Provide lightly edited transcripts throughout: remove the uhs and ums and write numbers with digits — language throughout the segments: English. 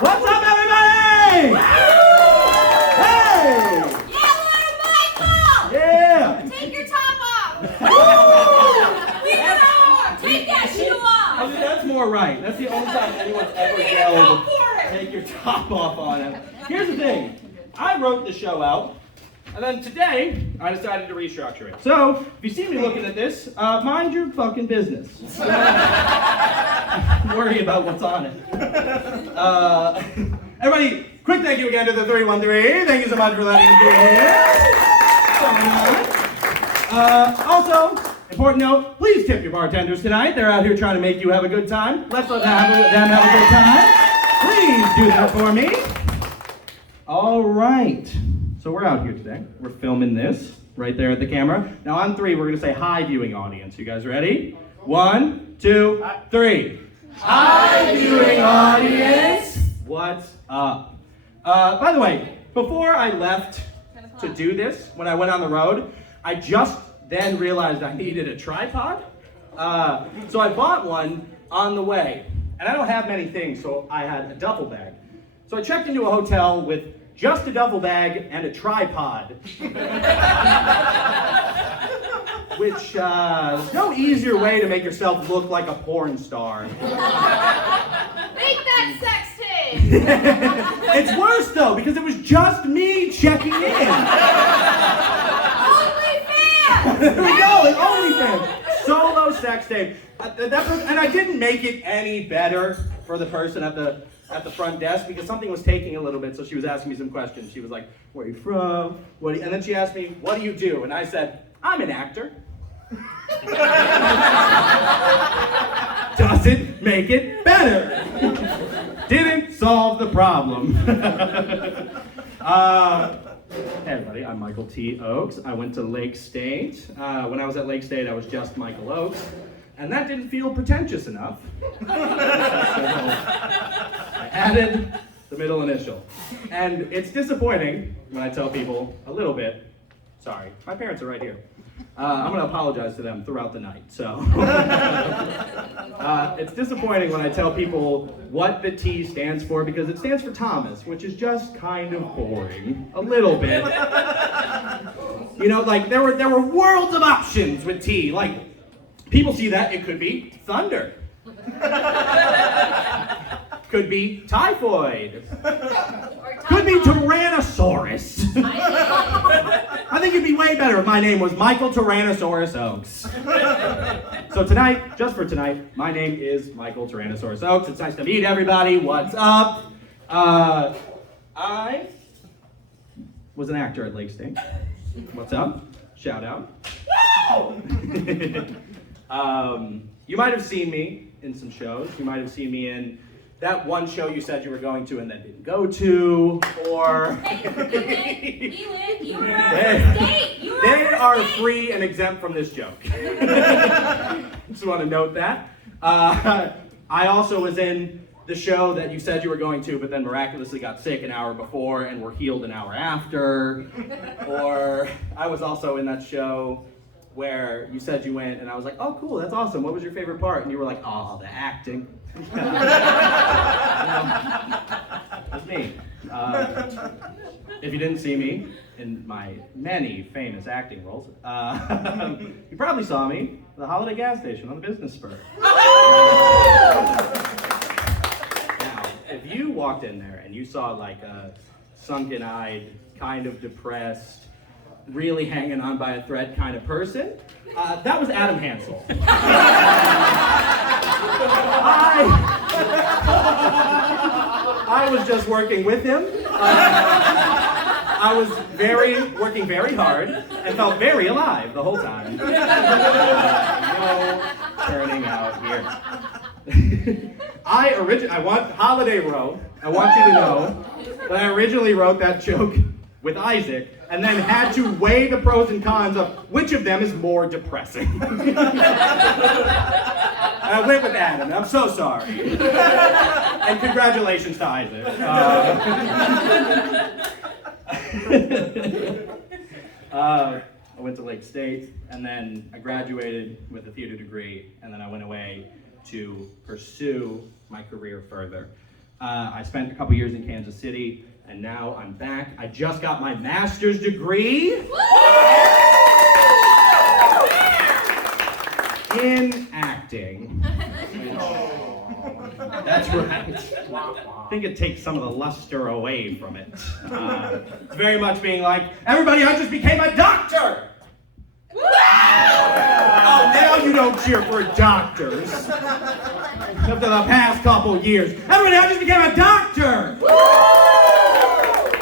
What's up, everybody? Hey! Yeah, Michael! Yeah! Take your top off! Leave it on! Take that shoe off! I mean, that's more right. That's the only time anyone's ever Go yelled, for it! take your top off on him. Here's the thing. I wrote the show out, and then today, I decided to restructure it. So, if you see me looking at this, mind your fucking business. Worry about what's on it. Everybody, quick thank you again to the 313. Thank you so much for letting us be here. Also, important note, please tip your bartenders tonight. They're out here trying to make you have a good time. Let's let them have a good time. Please do that for me. All right. So we're out here today. We're filming this right there at the camera. Now on three, we're going to say hi, viewing audience. You guys ready? 1, 2, 3. Hi, viewing audience. What's up? By the way, before I left to do this, when I went on the road, I just then realized I needed a tripod. So I bought one on the way. And I don't have many things, so I had a duffel bag. So I checked into a hotel with just a duffel bag and a tripod. Which, there's no easier way to make yourself look like a porn star. Make that sex tape! It's worse though, because it was just me checking in. OnlyFans! There we go, it's OnlyFans. Solo sex tape. And I didn't make it any better for the person at the front desk because something was taking a little bit, so she was asking me some questions. She was like, where are you from? And then she asked me, what do you do? And I said, I'm an actor. Doesn't make it better. Didn't solve the problem. Hey everybody, I'm Michael T. Oakes. I went to Lake State. When I was at Lake State, I was just Michael Oakes. And that didn't feel pretentious enough. So I added the middle initial. And it's disappointing when I tell people a little bit, sorry, my parents are right here. I'm going to apologize to them throughout the night. So it's disappointing when I tell people what the T stands for because it stands for Thomas, which is just kind of boring. A little bit. You know, like there were worlds of options with T. Like, people see that, it could be thunder. Could be typhoid. Could be Tyrannosaurus. I think it'd be way better if my name was Michael Tyrannosaurus Oakes. So tonight, just for tonight, my name is Michael Tyrannosaurus Oakes. It's nice to meet everybody. What's up? I was an actor at Lake State. What's up? Shout out. You might have seen me in some shows. You might have seen me in that one show you said you were going to and then didn't go to, or... You were on the state! They are free and exempt from this joke. Just want to note that. I also was in the show that you said you were going to, but then miraculously got sick an hour before and were healed an hour after. Or I was also in that show where you said you went, and I was like, oh, cool, that's awesome. What was your favorite part? And you were like, oh, the acting. That's me. If you didn't see me in my many famous acting roles, you probably saw me at the Holiday gas station on the Business Spur. Now, if you walked in there and you saw like a sunken-eyed, kind of depressed, really hanging on by a thread kind of person, that was Adam Hansel. I was just working with him. I was working very hard and felt very alive the whole time. No turning out here. I want Holiday Row. I want you to know that I originally wrote that joke with Isaac, and then had to weigh the pros and cons of which of them is more depressing. And I went with Adam, and I'm so sorry. And congratulations to Isaac. I went to Lake State, and then I graduated with a theater degree, and then I went away to pursue my career further. I spent a couple years in Kansas City, and now I'm back. I just got my master's degree in acting. That's right. I think it takes some of the luster away from it. It's very much being like, everybody, I just became a doctor! Oh, now you don't cheer for doctors. After the past couple years. Everybody, I just became a doctor!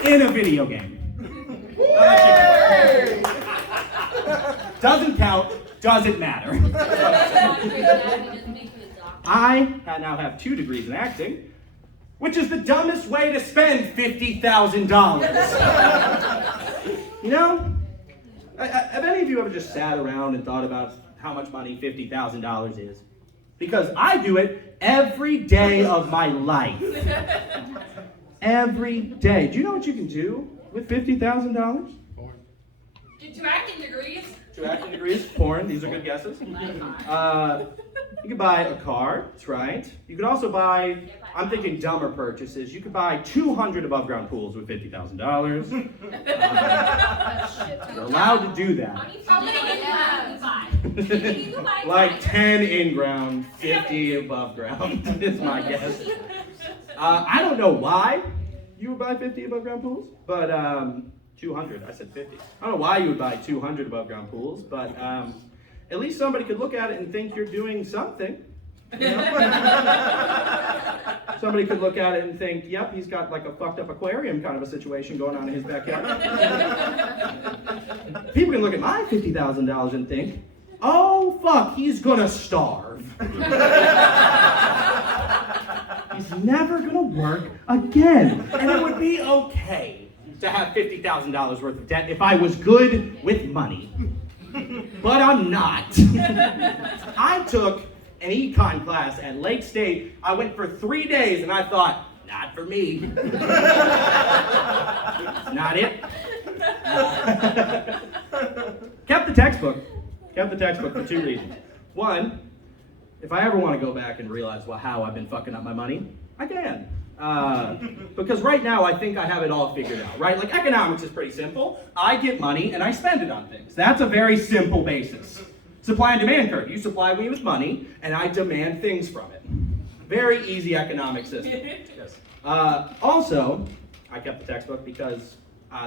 In a video game. Doesn't count, doesn't matter. I now have 2 degrees in acting, which is the dumbest way to spend $50,000. You know? Have any of you ever just sat around and thought about how much money $50,000 is? Because I do it every day of my life. Every day. Do you know what you can do with $50,000? Get 2 acting degrees. 2 acting degrees, porn, these are good guesses. You could buy a car, that's right. You could also buy, I'm thinking dumber purchases, you could buy 200 above ground pools with $50,000. You're allowed to do that. How many can you buy? Like 10 in ground, 50 above ground is my guess. I don't know why you would buy 50 above ground pools, but 200, I said 50. I don't know why you would buy 200 above ground pools, but at least somebody could look at it and think you're doing something. You know? Somebody could look at it and think, yep, he's got like a fucked up aquarium kind of a situation going on in his backyard. People can look at my $50,000 and think, oh fuck, he's gonna starve. He's never gonna work again. And it would be okay to have $50,000 worth of debt if I was good with money. But I'm not. I took an econ class at Lake State. I went for 3 days and I thought, not for me. Not it. Kept the textbook for 2 reasons. One, if I ever want to go back and realize how I've been fucking up my money, I can. Because right now I think I have it all figured out, right? Like economics is pretty simple. I get money and I spend it on things. That's a very simple basis. Supply and demand curve. You supply me with money and I demand things from it. Very easy economic system. Yes. Also, I kept the textbook because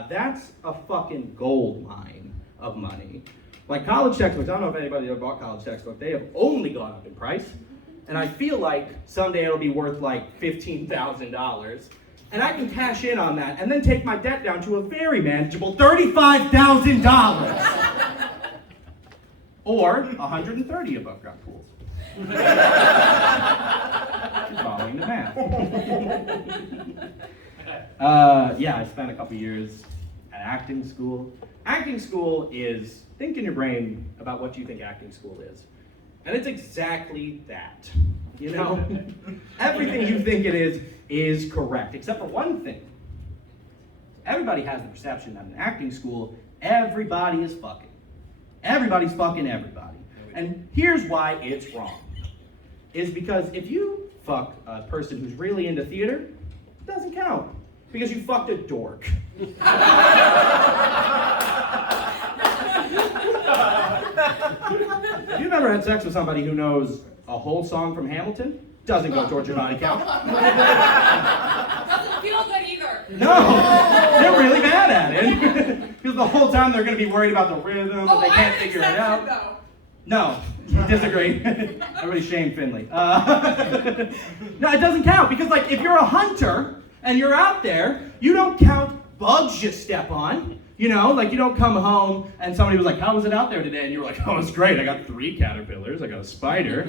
that's a fucking gold mine of money. Like college textbooks, I don't know if anybody ever bought college textbook, they have only gone up in price. And I feel like someday it'll be worth like $15,000. And I can cash in on that and then take my debt down to a very manageable $35,000. Or 130 above ground pools. Following the math. Yeah, I spent a couple years at acting school. Acting school is, think in your brain about what you think acting school is. And it's exactly that, you know? Everything you think it is correct, except for one thing. Everybody has the perception that in acting school, everybody is fucking. Everybody's fucking everybody. And here's why it's wrong. Is because if you fuck a person who's really into theater, it doesn't count. Because you fucked a dork. If you've ever had sex with somebody who knows a whole song from Hamilton, doesn't go towards your body count. Doesn't feel good either. No, they're really bad at it. Because the whole time they're going to be worried about the rhythm, and they can't figure it out. Though. No, disagree. Everybody shame Finley. No, it doesn't count because, like, if you're a hunter and you're out there, you don't count bugs you step on. You know, like you don't come home and somebody was like, how was it out there today? And you're like, oh, it's great. I got 3 caterpillars. I got a spider.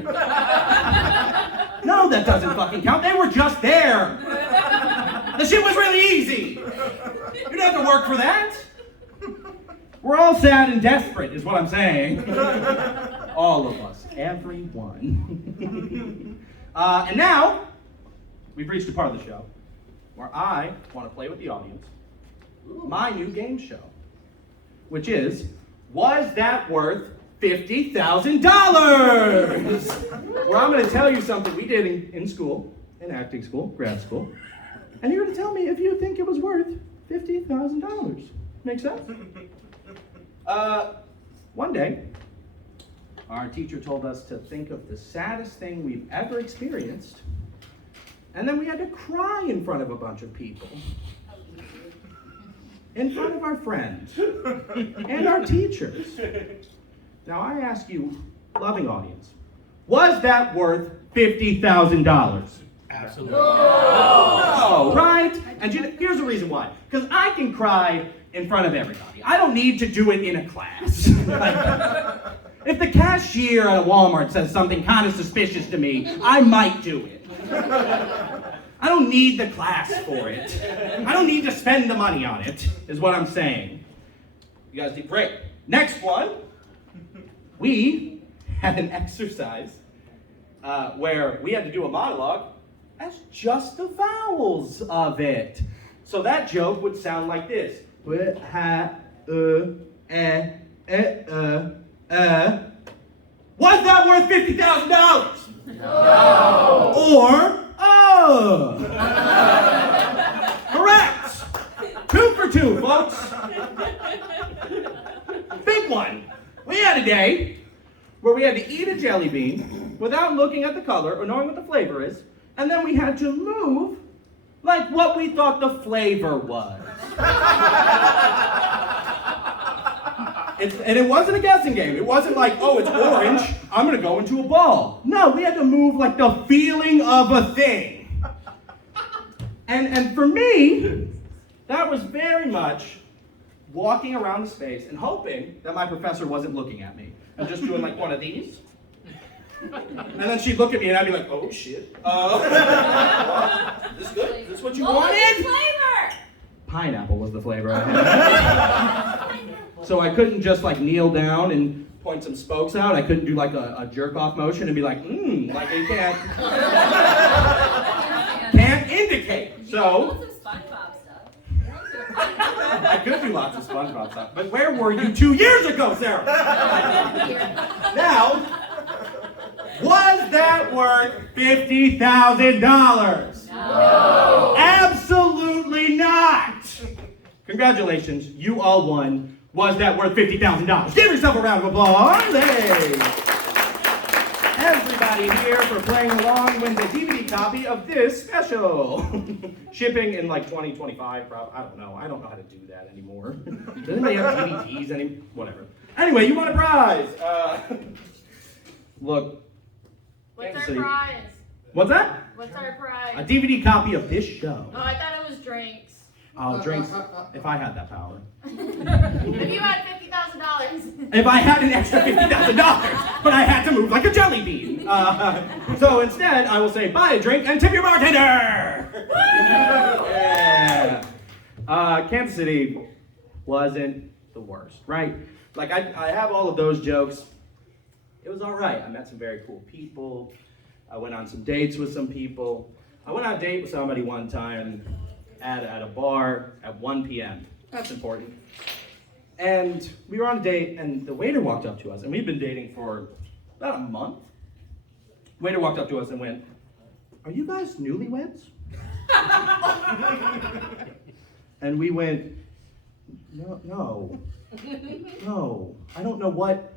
No, that doesn't fucking count. They were just there. The shit was really easy. You didn't have to work for that. We're all sad and desperate, is what I'm saying. All of us. Everyone. And now, we've reached a part of the show where I want to play with the audience my new game show, which is, was that worth $50,000? Where I'm going to tell you something we did in school, in acting school, grad school, and you're going to tell me if you think it was worth $50,000. Make sense? One day, our teacher told us to think of the saddest thing we've ever experienced, and then we had to cry in front of a bunch of people. In front of our friends and our teachers. Now I ask you, loving audience, was that worth $50,000? Absolutely. No, right? And here's the reason why. Because I can cry in front of everybody. I don't need to do it in a class. If the cashier at a Walmart says something kind of suspicious to me, I might do it. I don't need the class for it. I don't need to spend the money on it, is what I'm saying. You guys did great. Next one. We had an exercise where we had to do a monologue as just the vowels of it. So that joke would sound like this. Was that worth $50,000? No. Or, correct. 2 for 2, folks. Big one. We had a day where we had to eat a jelly bean without looking at the color or knowing what the flavor is, and then we had to move like what we thought the flavor was. And it wasn't a guessing game. It wasn't like, oh, it's orange, I'm gonna go into a ball. No, we had to move like the feeling of a thing. And for me, that was very much walking around the space and hoping that my professor wasn't looking at me. And just doing like one of these. And then she'd look at me and I'd be like, oh shit. Is this good? Is this what you wanted? What's the flavor? Pineapple was the flavor I had. So I couldn't just like kneel down and point some spokes out. I couldn't do like a jerk off motion and be like, like you can't indicate. So I could do lots of SpongeBob stuff. But where were you 2 years ago, Sarah? Now, was that worth $50,000? No. Absolutely not. Congratulations, you all won. Was that worth $50,000? Give yourself a round of applause. Hey. Everybody here for playing along wins a DVD copy of this special. Shipping in like 2025, probably. I don't know. I don't know how to do that anymore. Does anybody have DVDs anymore? Whatever. Anyway, you won a prize. Look. What's our prize? What's that? What's our prize? A DVD copy of this show. Oh, I thought it was drinks. Oh, drinks. If I had that power. If you had $50,000. If I had an extra $50,000, but I had to move like a jelly bean. So instead, I will say, buy a drink and tip your bartender! Yeah. Kansas City wasn't the worst, right? Like, I have all of those jokes. It was all right. I met some very cool people. I went on some dates with some people. I went on a date with somebody one time at a bar at 1 p.m. That's important. And we were on a date, and the waiter walked up to us, and we'd been dating for about a month. The waiter walked up to us and went, "Are you guys newlyweds?" And we went, no, I don't know what.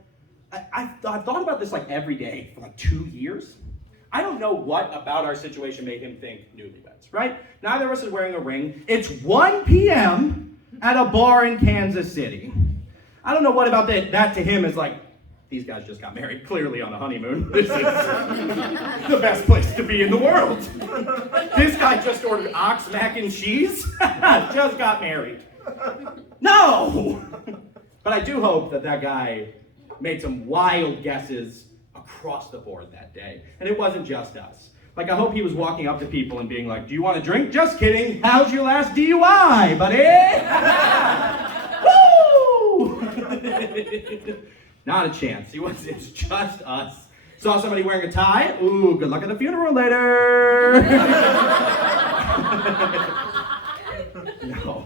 I've thought about this like every day for like 2 years. I don't know what about our situation made him think newlyweds, right? Neither of us is wearing a ring. It's 1 p.m. at a bar in Kansas City. I don't know what about that to him is like, these guys just got married, clearly on a honeymoon. This is the best place to be in the world. This guy just ordered ox mac and cheese, just got married. No! But I do hope that guy made some wild guesses across the board that day. And it wasn't just us. Like, I hope he was walking up to people and being like, "Do you want a drink?" "Just kidding. How's your last DUI, buddy?" Woo! Not a chance. It's just us. Saw somebody wearing a tie. Ooh, good luck at the funeral later. No.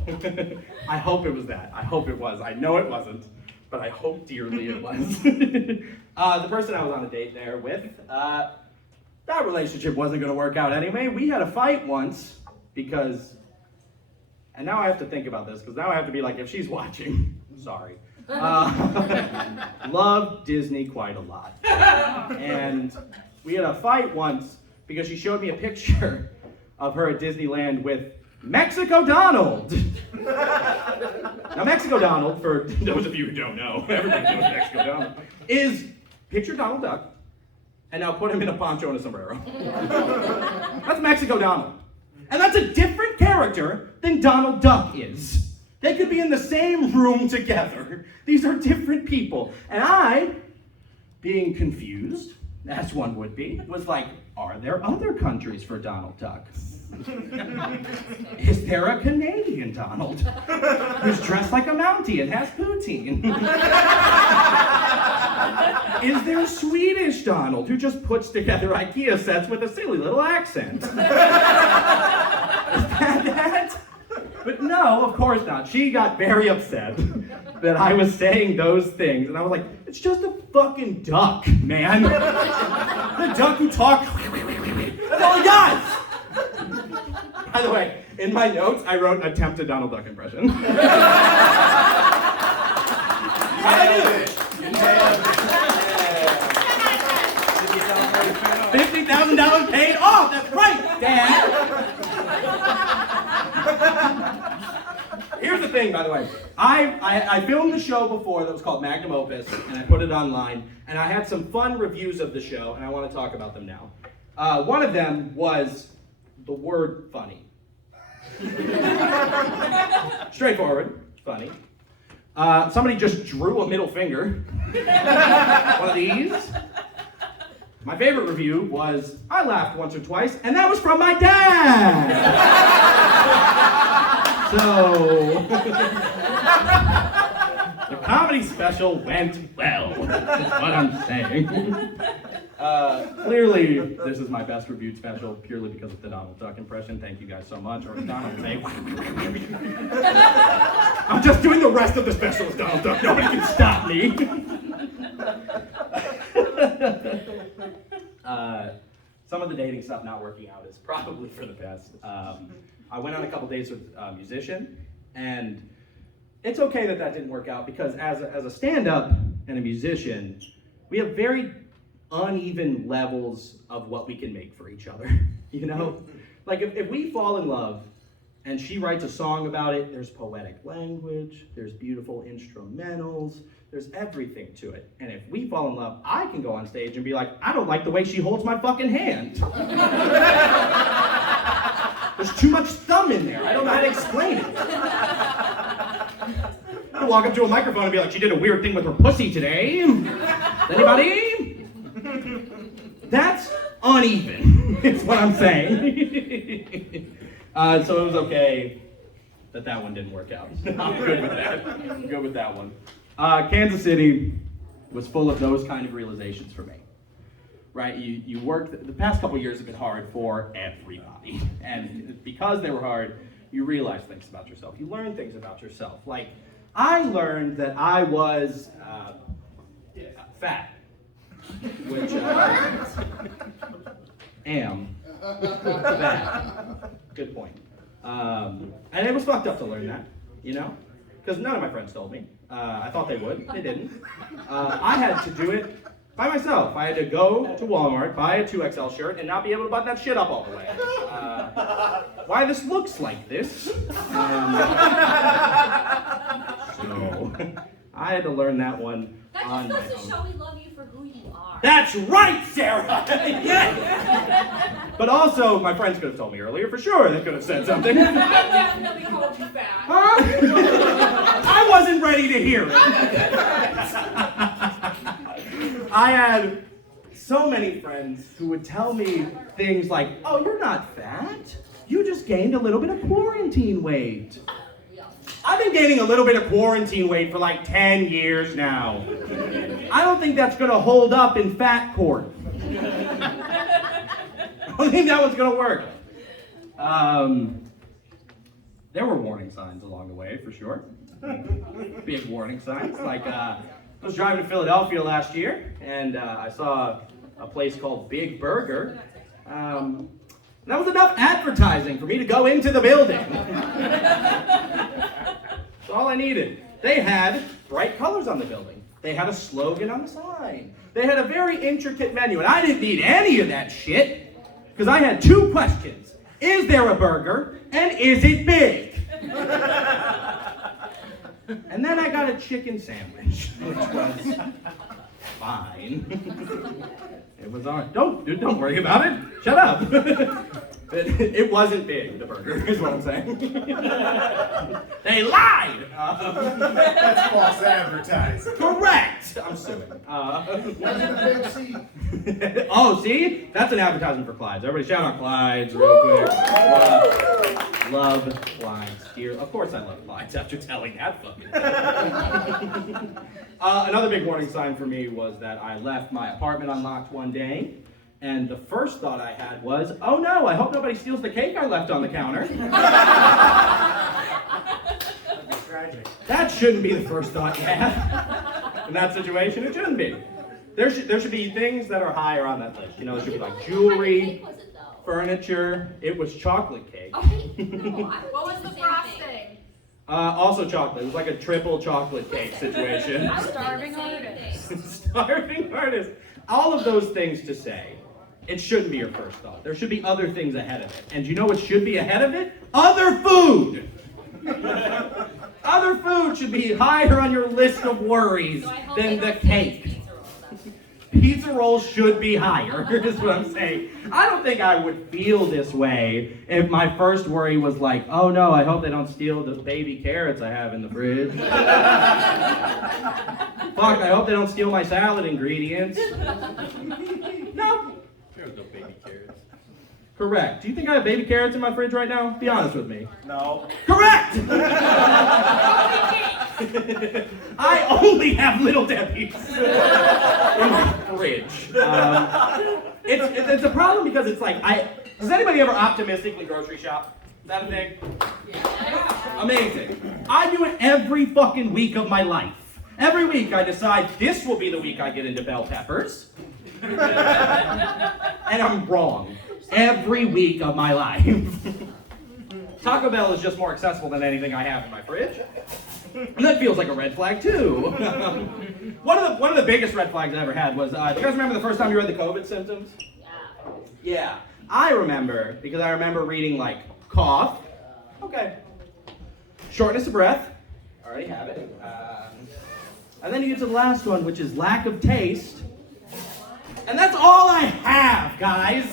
I hope it was that. I hope it was. I know it wasn't. But I hope dearly it was. The person I was on a date there with, that relationship wasn't going to work out anyway. We had a fight once because, and now I have to think about this because now I have to be like, if she's watching, sorry. Love Disney quite a lot. And we had a fight once because she showed me a picture of her at Disneyland with Mexico Donald. Now, Mexico Donald, for those of you who don't know, everybody knows Mexico Donald, is picture Donald Duck, and now put him in a poncho and a sombrero. That's Mexico Donald. And that's a different character than Donald Duck is. They could be in the same room together. These are different people. And I, being confused, as one would be, was like, are there other countries for Donald Duck? Is there a Canadian Donald who's dressed like a Mountie and has poutine? Is there a Swedish Donald who just puts together IKEA sets with a silly little accent? Is that that? But no, of course not. She got very upset that I was saying those things, and I was like, it's just a fucking duck, man. The duck who talks. That's all he does. By the way, in my notes, I wrote attempt a Donald Duck impression. $50,000 paid off. That's right, Dad. Here's the thing, by the way. I filmed the show before that was called Magnum Opus, and I put it online, and I had some fun reviews of the show, and I want to talk about them now. One of them was the word funny. Straightforward, funny. Somebody just drew a middle finger. One of these. My favorite review was, I laughed once or twice, and that was from my dad! So, the comedy special went well, is what I'm saying. Clearly, this is my best reviewed special purely because of the Donald Duck impression. Thank you guys so much. Or Donald say, I'm just doing the rest of the special as Donald Duck. Nobody can stop me. Some of the dating stuff not working out is probably for the best. I went on a couple dates with a musician, and it's okay that that didn't work out because as a stand-up and a musician, we have very uneven levels of what we can make for each other, you know? Like if we fall in love and she writes a song about it, there's poetic language, there's beautiful instrumentals, there's everything to it. And if we fall in love, I can go on stage and be like, I don't like the way she holds my fucking hand. There's too much thumb in there. I don't know how to explain it. I walk up to a microphone and be like, she did a weird thing with her pussy today. Anybody? That's uneven, is what I'm saying. So it was okay that one didn't work out. I'm good with that. I'm good with that one. Kansas City was full of those kind of realizations for me. Right? You work, the past couple years have been hard for everybody. And because they were hard, you realize things about yourself. You learn things about yourself. Like, I learned that I was fat. Which I am fat. Good point. And it was fucked up to learn that, you know? Because none of my friends told me. I thought they would. They didn't. I had to do it by myself. I had to go to Walmart, buy a 2XL shirt, and not be able to button that shit up all the way. Why this looks like this. So, I had to learn that one on my own. That's just supposed to show we love you for who you are. That's right, Sarah! Yes! But also, my friends could have told me earlier, for sure, they could have said something. I definitely called you fat. Huh? I wasn't ready to hear it. I had so many friends who would tell me things like, oh, you're not fat. You just gained a little bit of quarantine weight. I've been gaining a little bit of quarantine weight for like 10 years now. I don't think that's going to hold up in fat court. I don't think that one's going to work. There were warning signs along the way, for sure. Big warning signs. Like, I was driving to Philadelphia last year, and I saw a place called Big Burger That was enough advertising for me to go into the building. That's all I needed. They had bright colors on the building. They had a slogan on the sign. They had a very intricate menu, and I didn't need any of that shit, because I had 2 questions. Is there a burger, and is it big? And then I got a chicken sandwich, which was fine. It was all right. Don't worry about it. Shut up. It wasn't big, the burger, is what I'm saying. They lied! That's false advertising. Correct! I'm suing. Oh, see? That's an advertisement for Clyde's. Everybody shout out Clyde's real quick. Love Clyde's. Dear. Of course I love Clyde's after telling that fucking thing. Another big warning sign for me was that I left my apartment unlocked one day. And the first thought I had was, oh no, I hope nobody steals the cake I left on the counter. That's tragic. That shouldn't be the first thought you have. In that situation, it shouldn't be. There should be things that are higher on that list. You know, there should be like jewelry, furniture. It was chocolate cake. What was the frosting? Also chocolate. It was like a triple chocolate cake situation. Starving artist. Starving artist. All of those things to say. It shouldn't be your first thought. There should be other things ahead of it. And you know what should be ahead of it? Other food! Other food should be higher on your list of worries than the cake. Pizza rolls should be higher, is what I'm saying. I don't think I would feel this way if my first worry was like, oh no, I hope they don't steal the baby carrots I have in the fridge. Fuck, I hope they don't steal my salad ingredients. No. There's no baby carrots. Correct. Do you think I have baby carrots in my fridge right now? Be honest with me. No. Correct! I only have Little Debbie's in my fridge. It's a problem because it's like, does anybody ever optimistically grocery shop? Is that a thing? Yeah. Amazing. I do it every fucking week of my life. Every week I decide this will be the week I get into bell peppers. And I'm wrong. Every week of my life. Taco Bell is just more accessible than anything I have in my fridge. And that feels like a red flag too. One of the biggest red flags I ever had was, do you guys remember the first time you read the COVID symptoms? Yeah. I remember, because I remember reading like cough. Okay. Shortness of breath. Already have it. And then you get to the last one, which is lack of taste. And that's all I have, guys.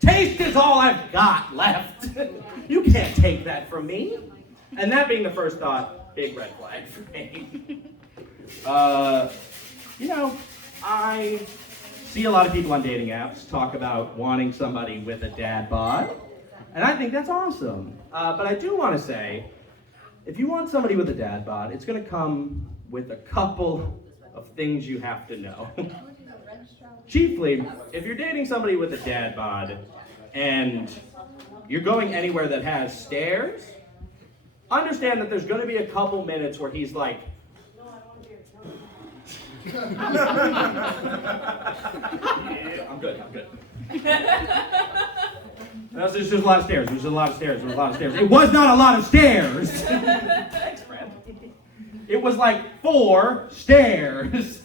Taste is all I've got left. You can't take that from me. And that being the first thought, big red flag for me. I see a lot of people on dating apps talk about wanting somebody with a dad bod. And I think that's awesome. But I do want to say, if you want somebody with a dad bod, it's going to come with a couple of things you have to know. Chiefly, if you're dating somebody with a dad bod and you're going anywhere that has stairs, understand that there's going to be a couple minutes where he's like, I'm good. No, there's just a lot of stairs. There's a lot of stairs. It was not a lot of stairs. Thanks, friend. It was like 4 stairs.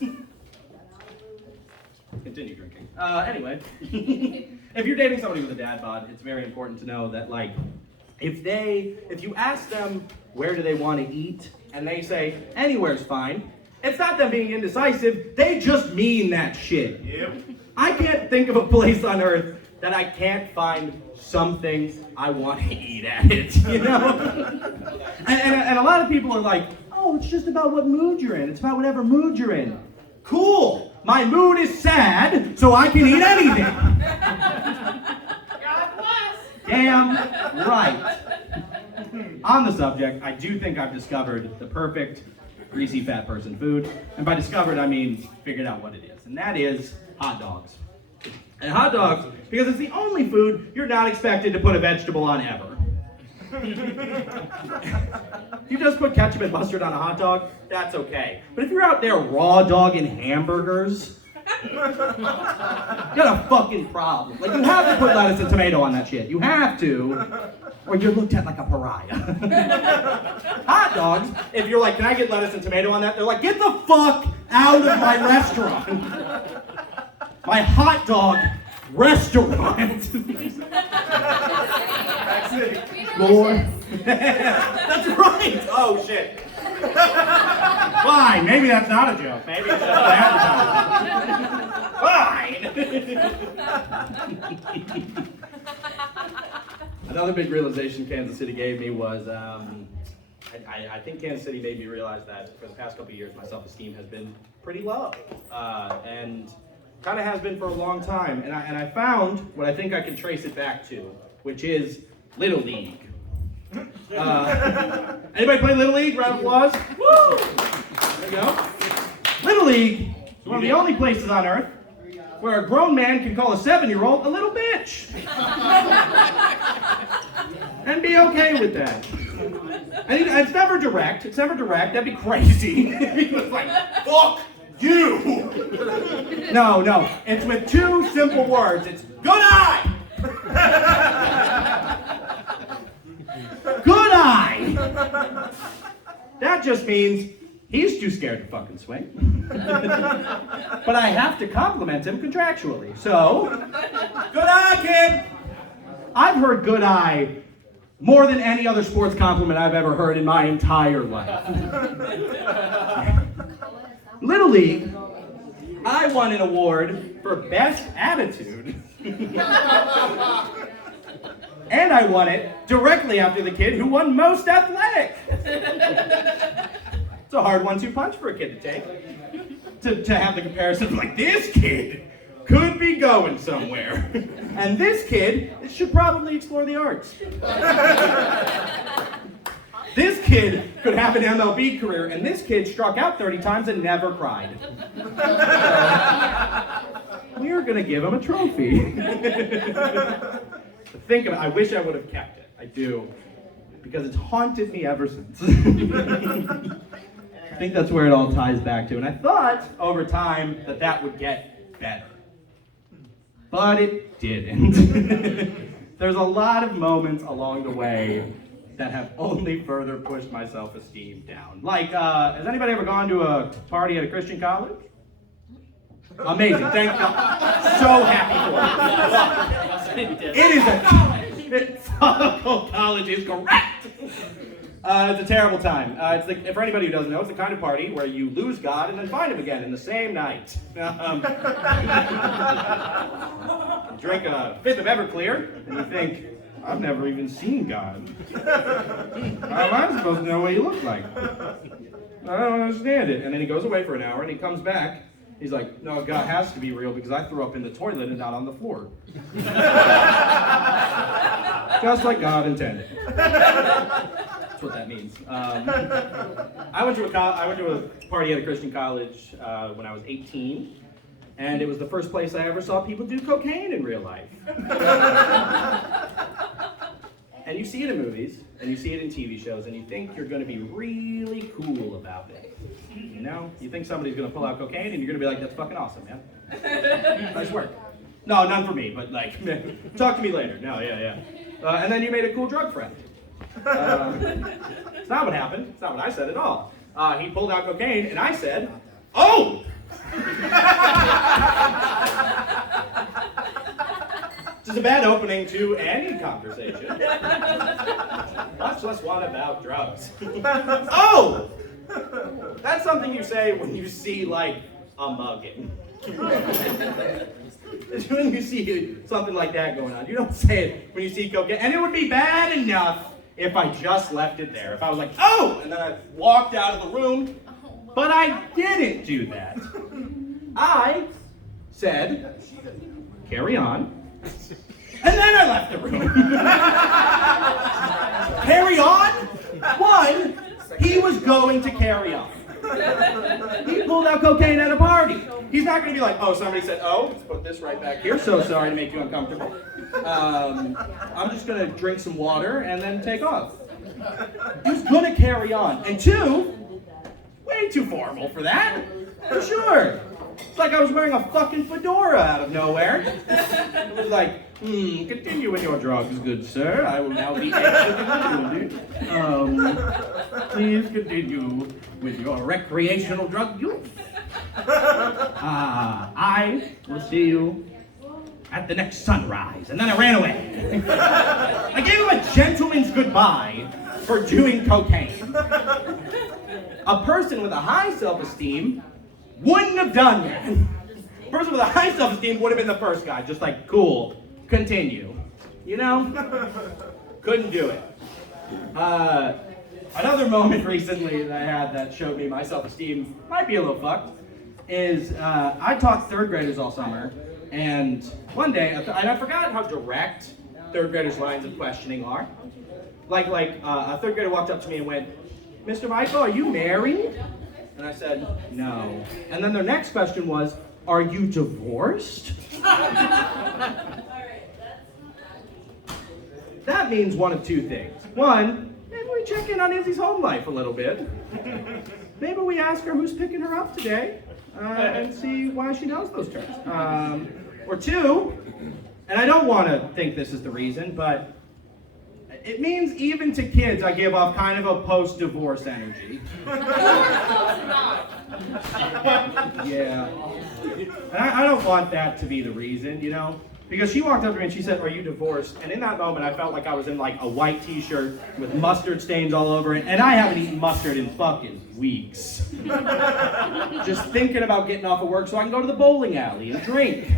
Continue drinking. Anyway, if you're dating somebody with a dad bod, it's very important to know that, like, if you ask them where do they want to eat, and they say anywhere's fine, it's not them being indecisive. They just mean that shit. Yep. I can't think of a place on earth that I can't find something I want to eat at it, you know? and a lot of people are like, oh, it's just about what mood you're in. It's about whatever mood you're in. Cool. My mood is sad, so I can eat anything. God bless. Damn right. On the subject, I do think I've discovered the perfect greasy fat person food. And by discovered, I mean figured out what it is. And that is hot dogs. And hot dogs, because it's the only food you're not expected to put a vegetable on ever. If you just put ketchup and mustard on a hot dog, that's okay. But if you're out there raw dogging hamburgers, You got a fucking problem. Like, you have to put lettuce and tomato on that shit. You have to, or you're looked at like a pariah. Hot dogs, if you're like, can I get lettuce and tomato on that? They're like, get the fuck out of my restaurant. My hot dog restaurant. That's it. Lord. That's right. Oh, shit. Fine, maybe that's not a joke. Maybe it's just advertising. Fine. Another big realization Kansas City gave me was, I think Kansas City made me realize that for the past couple of years, my self-esteem has been pretty low, and kind of has been for a long time. And I found what I think I can trace it back to, which is Little League. Anybody play Little League? Round of applause. Woo! There you go. Little League is one of the only places on earth where a grown man can call a 7-year-old a little bitch. And be okay with that. It's never direct. It's never direct. That'd be crazy. It's like, fuck you. No. It's with 2 simple words. It's good eye. Good eye! That just means he's too scared to fucking swing. But I have to compliment him contractually. So, good eye, kid! I've heard good eye more than any other sports compliment I've ever heard in my entire life. Little League, I won an award for Best Attitude. And I won it directly after the kid who won Most Athletic. It's a hard 1-2 punch for a kid to take. To have the comparison like, this kid could be going somewhere. And this kid should probably explore the arts. This kid could have an MLB career, and this kid struck out 30 times and never cried. We're gonna give him a trophy. Think of it, I wish I would have kept it. I do. Because it's haunted me ever since. I think that's where it all ties back to. And I thought, over time, that would get better. But it didn't. There's a lot of moments along the way that have only further pushed my self-esteem down. Like, has anybody ever gone to a party at a Christian college? Amazing, thank God. So happy for you. It is college is correct. It's a terrible time. For anybody who doesn't know, it's the kind of party where you lose God and then find him again in the same night. You drink a fifth of Everclear and you think, I've never even seen God. How am I supposed to know what he looks like? I don't understand it. And then he goes away for an hour and he comes back. He's like, no, God has to be real because I threw up in the toilet and not on the floor. Just like God intended. That's what that means. I went to a party at a Christian college when I was 18, and it was the first place I ever saw people do cocaine in real life. And you see it in movies, and you see it in TV shows, and you think you're going to be really cool about it. You know? You think somebody's going to pull out cocaine, and you're going to be like, that's fucking awesome, man. Nice work. No, none for me, but like, talk to me later. No, yeah. And then you made a cool drug friend. It's not what happened. It's not what I said at all. He pulled out cocaine, and I said, oh! This is a bad opening to any conversation. Much less one about drugs. Oh! That's something you say when you see, like, a mugging. When you see something like that going on. You don't say it when you see cocaine. And it would be bad enough if I just left it there. If I was like, oh! And then I walked out of the room. But I didn't do that. I said, carry on. And then I left the room. Carry on? One, he was going to carry on. He pulled out cocaine at a party. He's not going to be like, oh, somebody said, oh, let's put this right back here. So sorry to make you uncomfortable. I'm just going to drink some water and then take off. He was going to carry on. And two, way too formal for that. For sure. It's like I was wearing a fucking fedora out of nowhere. It was like, continue with your drugs, good sir. I will now be exiting the building. Please continue with your recreational drug use. I will see you at the next sunrise. And then I ran away. I gave him a gentleman's goodbye for doing cocaine. A person with a high self-esteem wouldn't have done that. A person with a high self-esteem would have been the first guy, just like, cool, continue. You know? Couldn't do it. Another moment recently that I had that showed me my self-esteem might be a little fucked is I taught third graders all summer, and one day, and I forgot how direct third graders' lines of questioning are. Like a third grader walked up to me and went, Mr. Michael, are you married? And I said, no. And then their next question was, are you divorced? That means one of two things. One, maybe we check in on Izzy's home life a little bit. Maybe we ask her who's picking her up today and see why she knows those terms. Or two, and I don't want to think this is the reason, but it means even to kids I give off kind of a post-divorce energy. Yeah. And I don't want that to be the reason, you know? Because she walked up to me and she said, are you divorced? And in that moment I felt like I was in like a white t-shirt with mustard stains all over it, and I haven't eaten mustard in fucking weeks. Just thinking about getting off of work so I can go to the bowling alley and drink.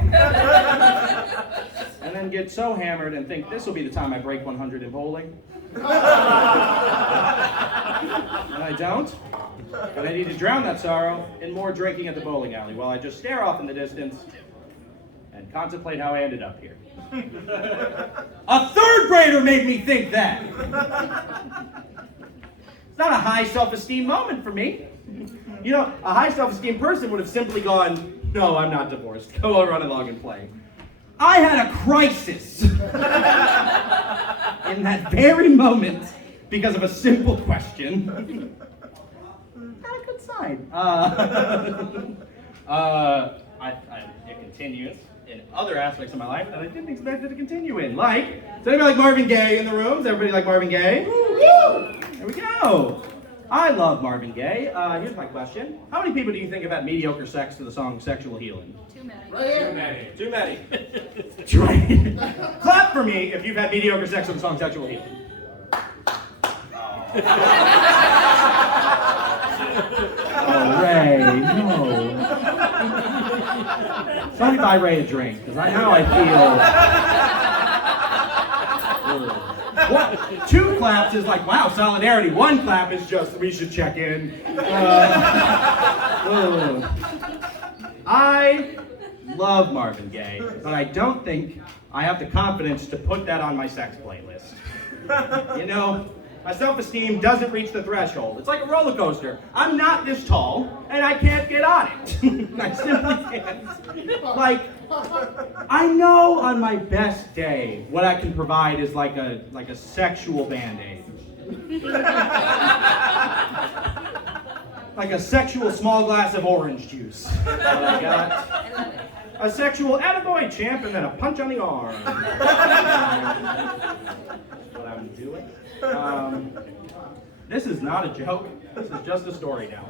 And then get so hammered and think this will be the time I break 100 in bowling. And I don't. But I need to drown that sorrow in more drinking at the bowling alley while I just stare off in the distance and contemplate how I ended up here. A third grader made me think that. It's not a high self-esteem moment for me. You know, a high self-esteem person would have simply gone, no, I'm not divorced. Go run along and play. I had a crisis in that very moment because of a simple question. Not a good sign. It continues in other aspects of my life that I didn't expect it to continue in. Like, does anybody like Marvin Gaye in the room? Does everybody like Marvin Gaye? Woo! There we go. I love Marvin Gaye. Here's my question. How many people do you think have had mediocre sex to the song Sexual Healing? Too many. Too many. Too many. Clap for me if you've had mediocre sex to the song Sexual Healing. Oh, Ray, no. Somebody buy Ray a drink, because I know I feel... What? 2 claps is like, wow, solidarity. 1 clap is just, we should check in. I love Marvin Gaye, but I don't think I have the confidence to put that on my sex playlist. You know, my self-esteem doesn't reach the threshold. It's like a roller coaster. I'm not this tall, and I can't get on it. I simply can't. Like, I know on my best day, what I can provide is like a sexual Band-Aid. Like a sexual small glass of orange juice. What I got. A sexual attaboy champ and then a punch on the arm. That's what I'm doing. This is not a joke. This is just a story now.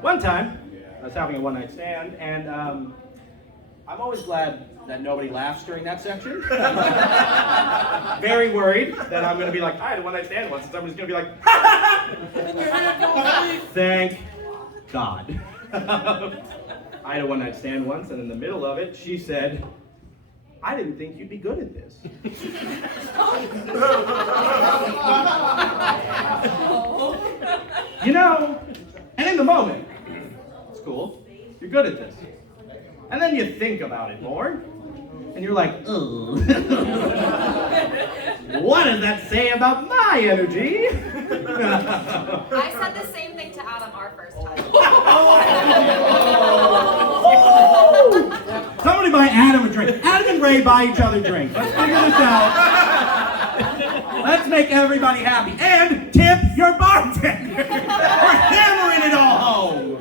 One time, I was having a one-night stand, and I'm always glad that nobody laughs during that section. Very worried that I'm going to be like, I had a one-night stand once, and somebody's going to be like, ha ha! Thank God. I had a one-night stand once, and in the middle of it, she said, I didn't think you'd be good at this. You know, and in the moment, it's cool, you're good at this. And then you think about it more, and you're like, oh. What does that say about my energy? I said the same thing to Adam our first time. Somebody buy Adam a drink. Adam and Ray buy each other drinks. Let's figure this out. Let's make everybody happy. And tip your bartender. We're hammering it all home.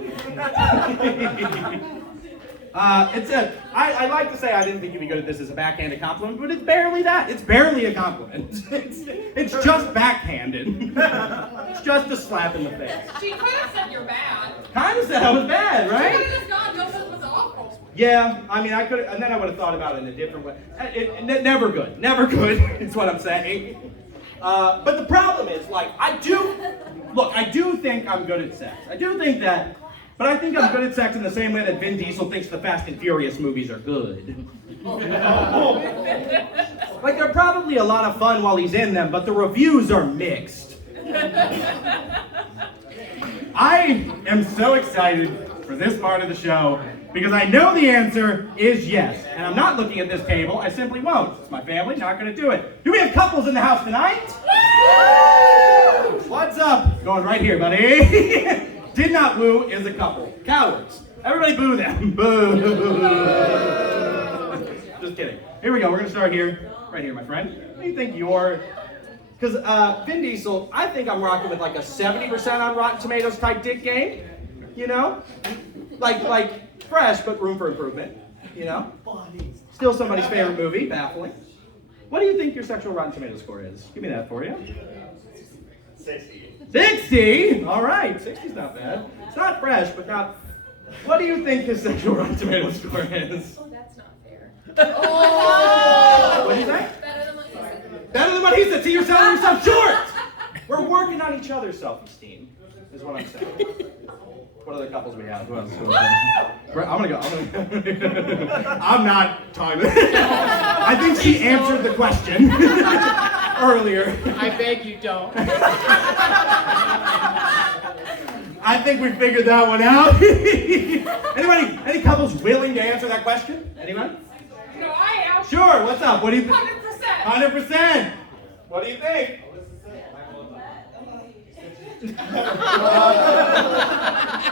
I like to say I didn't think you'd be good at this as a backhanded compliment, but it's barely that. It's barely a compliment. It's just backhanded. It's just a slap in the face. She could have said you're bad. Kind of said I was bad, She right? could have just gone, no, this was awful. Yeah, I mean, I could, and then I would have thought about it in a different way. Never good. Never good, is what I'm saying. But the problem is, like, I do think I'm good at sex. I do think that, but I think I'm good at sex in the same way that Vin Diesel thinks the Fast and Furious movies are good. Like, they're probably a lot of fun while he's in them, but the reviews are mixed. I am so excited for this part of the show because I know the answer is yes. And I'm not looking at this table. I simply won't. It's my family, not going to do it. Do we have couples in the house tonight? What's up? Going right here, buddy. Did not woo is a couple. Cowards. Everybody boo them. Boo. Just kidding. Here we go. We're going to start here. Right here, my friend. What do you think your... Because Vin Diesel, I think I'm rocking with like a 70% on Rotten Tomatoes type dick game. You know? Like fresh, but room for improvement. You know? Still somebody's favorite movie. Baffling. What do you think your sexual Rotten Tomatoes score is? Give me that for you. 60. 60? All right. 60's not bad. It's not fresh, but not... What do you think his sexual Rotten Tomatoes score is? Oh, that's not fair. What do you think? Better than what you said. Better than what he said. See, you're selling yourself short. We're working on each other's self-esteem, is what I'm saying. What other couples we have? Who else? I'm gonna go. I'm not talking. I think she answered the question earlier. I beg you don't. I think we figured that one out. Anybody? Any couples willing to answer that question? Anyone? No, I am. Sure. What's up? What do you think? 100%. 100%. What do you think?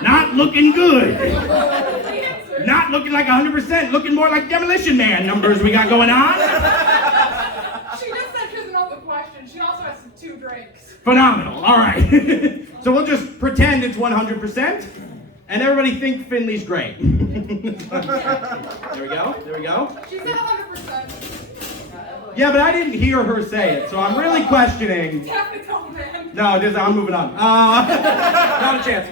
Not looking good. Not looking like 100%. Looking more like Demolition Man numbers we got going on. She just said she doesn't know the question. She also has 2 drinks. Phenomenal. All right. So we'll just pretend it's 100%, and everybody think Finley's great. There we go. There we go. She said 100%. Yeah, but I didn't hear her say it, so I'm really questioning. Technical, man. No, I'm moving on. Not a chance.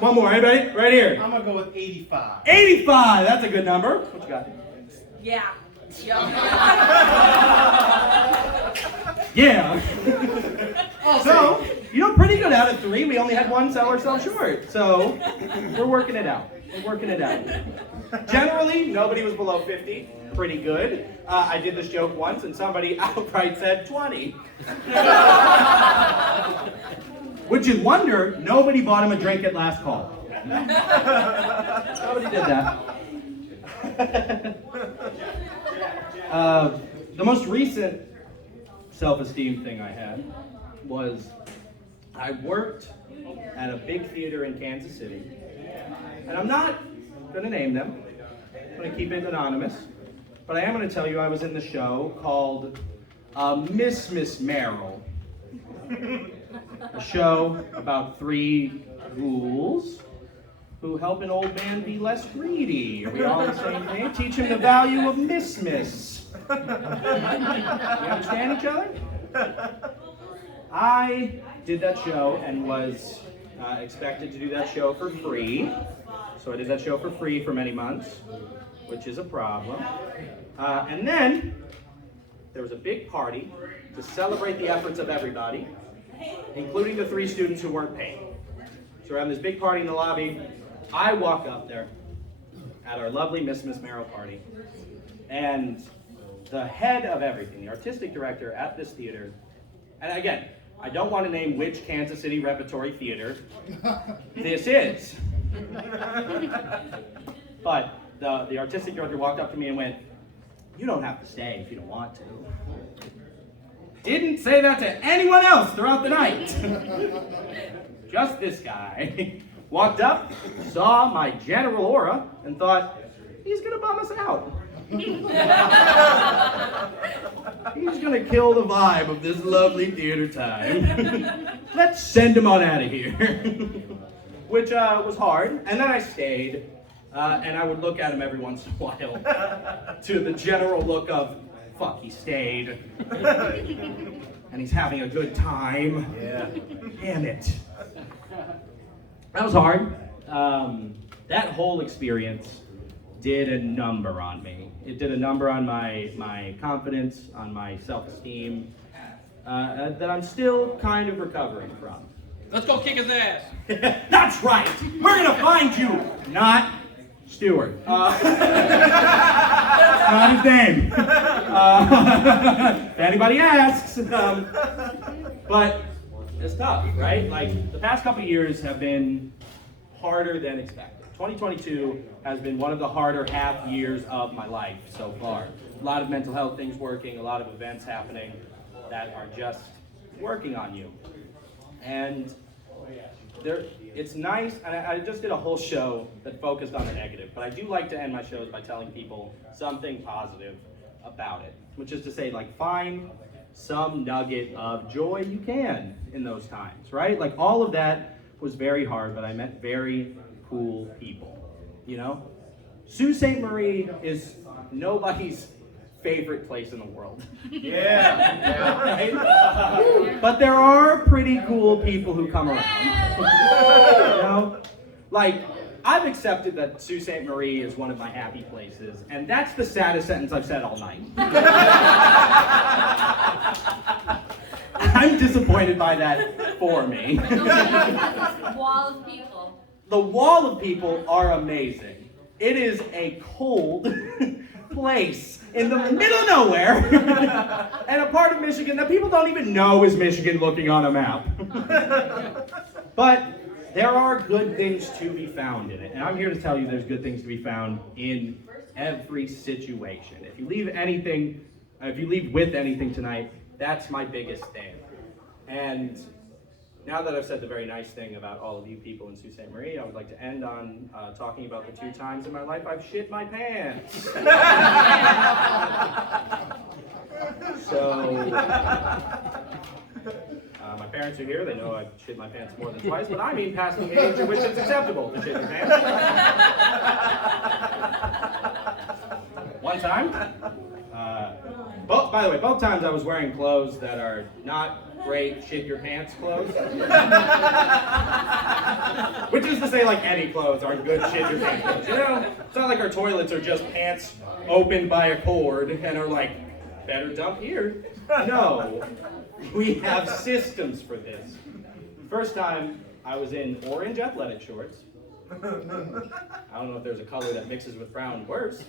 One more. Anybody? Right here. I'm gonna go with 85. 85. That's a good number. What you got? Yeah. Yeah. So, pretty good out of 3. We only had one sell ourselves short. So, we're working it out. We're working it out. Generally, nobody was below 50. Pretty good. I did this joke once, and somebody outright said 20. Would you wonder, nobody bought him a drink at last call. Nobody did that. The most recent self-esteem thing I had was I worked at a big theater in Kansas City, and I'm not going to name them. I'm going to keep it anonymous, but I am going to tell you I was in the show called Miss Merrell, a show about 3 ghouls who help an old man be less greedy. Are we all on the same page? Teach him the value of Miss. You understand each other? I did that show and was expected to do that show for free. So I did that show for free for many months, which is a problem. And then there was a big party to celebrate the efforts of everybody, including the 3 students who weren't paid. So we're having this big party in the lobby. I walk up there at our lovely Miss Merrell party, and the head of everything, the artistic director at this theater, and again, I don't want to name which Kansas City repertory theater this is, but the artistic director walked up to me and went, "You don't have to stay if you don't want to." Didn't say that to anyone else throughout the night. Just this guy. Walked up, saw my general aura, and thought, he's gonna bum us out. He's gonna kill the vibe of this lovely theater time. Let's send him on out of here. Which was hard, and then I stayed And I would look at him every once in a while to the general look of, fuck, he stayed. And he's having a good time. Yeah. Damn it. That was hard. That whole experience did a number on me. It did a number on my confidence, on my self-esteem, that I'm still kind of recovering from. Let's go kick his ass. That's right! We're gonna find you! Not Stewart. Not his name. If anybody asks. But it's tough, right? Like, the past couple of years have been harder than expected. 2022 has been one of the harder half years of my life so far. A lot of mental health things working, a lot of events happening that are just working on you. And it's nice, and I just did a whole show that focused on the negative, but I do like to end my shows by telling people something positive about it, which is to say, like, find some nugget of joy you can in those times, right? Like, all of that was very hard, but I met very cool people, you know? Sault Ste. Marie is nobody's favorite place in the world. Yeah. Right? But there are pretty cool people who come around. You know? Like, I've accepted that Sault Ste. Marie is one of my happy places, and that's the saddest sentence I've said all night. I'm disappointed by that for me. Wall of people. The wall of people are amazing. It is a cold place in the middle of nowhere and a part of Michigan that people don't even know is Michigan looking on a map. But there are good things to be found in it, and I'm here to tell you there's good things to be found in every situation. If you leave with anything tonight, that's my biggest thing. And now that I've said the very nice thing about all of you people in Sault Ste. Marie, I would like to end on talking about the 2 times in my life I've shit my pants. So, my parents are here. They know I've shit my pants more than twice, but I mean past the age at which it's acceptable to shit your pants. One time, by the way, both times I was wearing clothes that are not great shit your pants clothes. Which is to say, like, any clothes aren't good shit your pants clothes. You know, it's not like our toilets are just pants opened by a cord and are like, better dump here. No, we have systems for this. First time I was in orange athletic shorts. I don't know if there's a color that mixes with brown worse.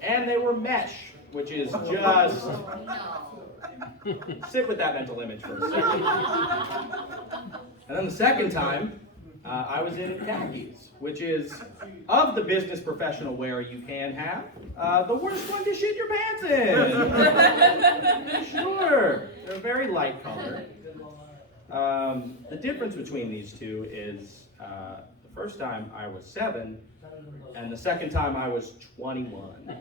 And they were mesh, which is just... Sit with that mental image for a second. And then the second time, I was in khakis, which is, of the business professional wear you can have, the worst one to shit your pants in. Sure, they're a very light color. The difference between these two is the first time I was 7, and the second time I was 21. So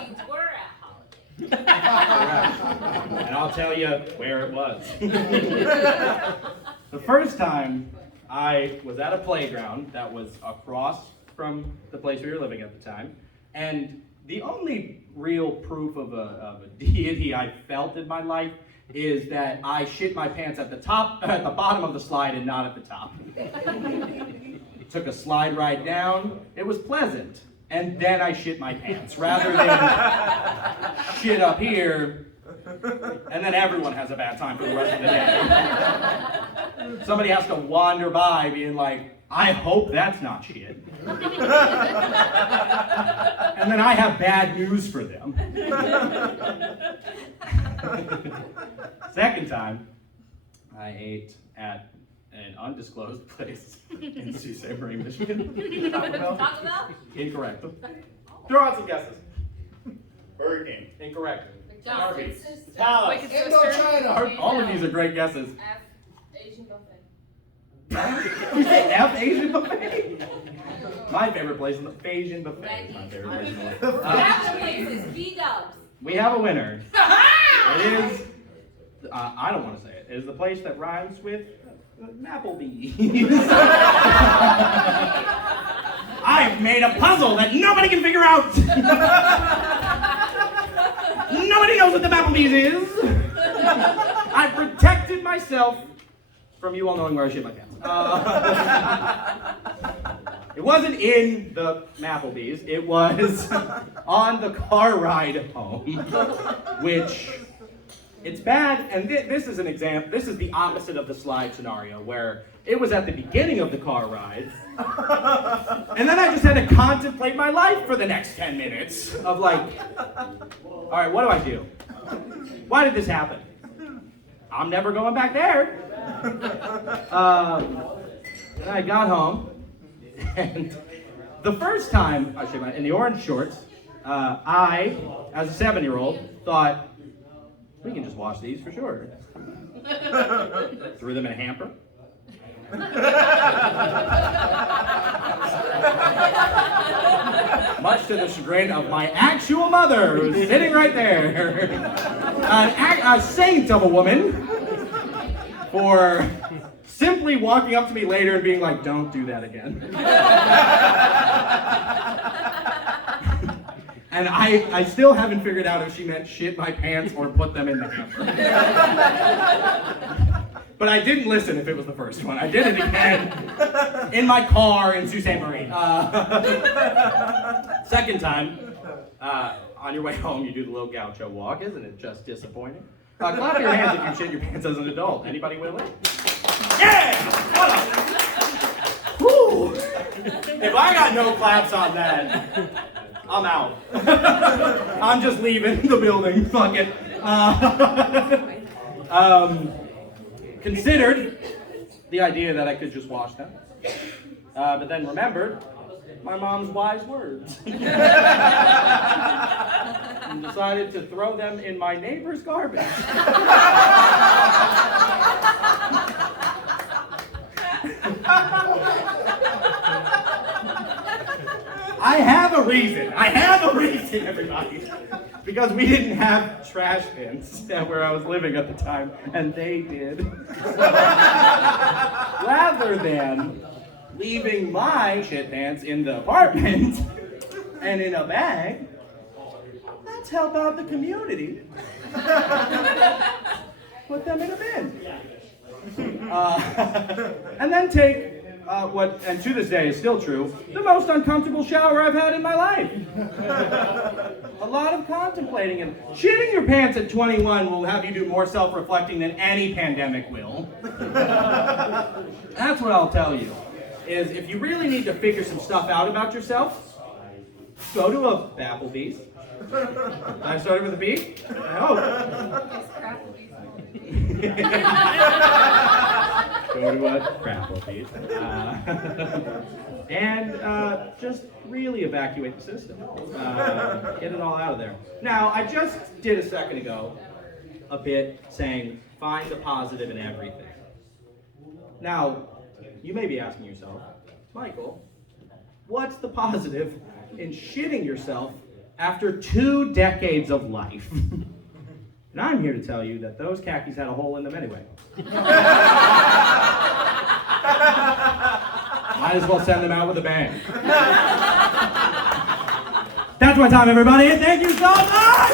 you were at And I'll tell you where it was. The first time I was at a playground that was across from the place we were living at the time, and the only real proof of a deity I felt in my life is that I shit my pants at the bottom of the slide and not at the top. Took a slide ride down. It was pleasant. And then I shit my pants, rather than shit up here, and then everyone has a bad time for the rest of the day. Somebody has to wander by being like, I hope that's not shit. And then I have bad news for them. Second time, I ate at an undisclosed place in Sault Ste. Marie, Michigan. Taco Bell? Incorrect. Throw out some guesses. Burger King. Incorrect. McDonald's. Palace. Indochina. All of these are great guesses. F. Asian buffet. You say F, Asian buffet? My favorite place is the Asian buffet. Is my favorite place in the world. After places, B-dubs. We have a winner. It is, I don't want to say it. It is the place that rhymes with Applebees. I've made a puzzle that nobody can figure out. Nobody knows what the Applebees is. I protected myself from you all knowing where I shit my pants. It wasn't in the Applebees. It was on the car ride home, which it's bad. And this is an example. This is the opposite of the slide scenario, where it was at the beginning of the car ride, and then I just had to contemplate my life for the next 10 minutes of like, all right, what do I do? Why did this happen? I'm never going back there. Then I got home, and the first time, in the orange shorts, I, as a 7-year-old, thought, we can just wash these for sure. Threw them in a hamper. Much to the chagrin of my actual mother, who's sitting right there. A saint of a woman, for simply walking up to me later and being like, don't do that again. And I still haven't figured out if she meant shit my pants or put them in the hamper. But I didn't listen if it was the first one. I did it again in my car in Sault Ste Marie. Second time, on your way home, you do the little gaucho walk. Isn't it just disappointing? Clap your hands if you shit your pants as an adult. Anybody willing? Yeah! What up? Woo! If I got no claps on that, I'm out. I'm just leaving the building. Fuck it. Considered the idea that I could just wash them, but then remembered my mom's wise words and decided to throw them in my neighbor's garbage. I have a reason, everybody. Because we didn't have trash bins where I was living at the time, and they did. Rather than leaving my shit pants in the apartment and in a bag, let's help out the community. Put them in a bin. And then take what, and to this day is still true, the most uncomfortable shower I've had in my life. A lot of contemplating, and shitting your pants at 21 will have you do more self-reflecting than any pandemic will. That's what I'll tell you, is if you really need to figure some stuff out about yourself, go to a Applebees. I started with a B? I hope. Go to a Applebees. And just really evacuate the system. Get it all out of there. Now, I just did a second ago a bit saying, find the positive in everything. Now, you may be asking yourself, Michael, what's the positive in shitting yourself after 2 decades of life? And I'm here to tell you that those khakis had a hole in them anyway. Might as well send them out with a bang. That's my time, everybody. Thank you so much!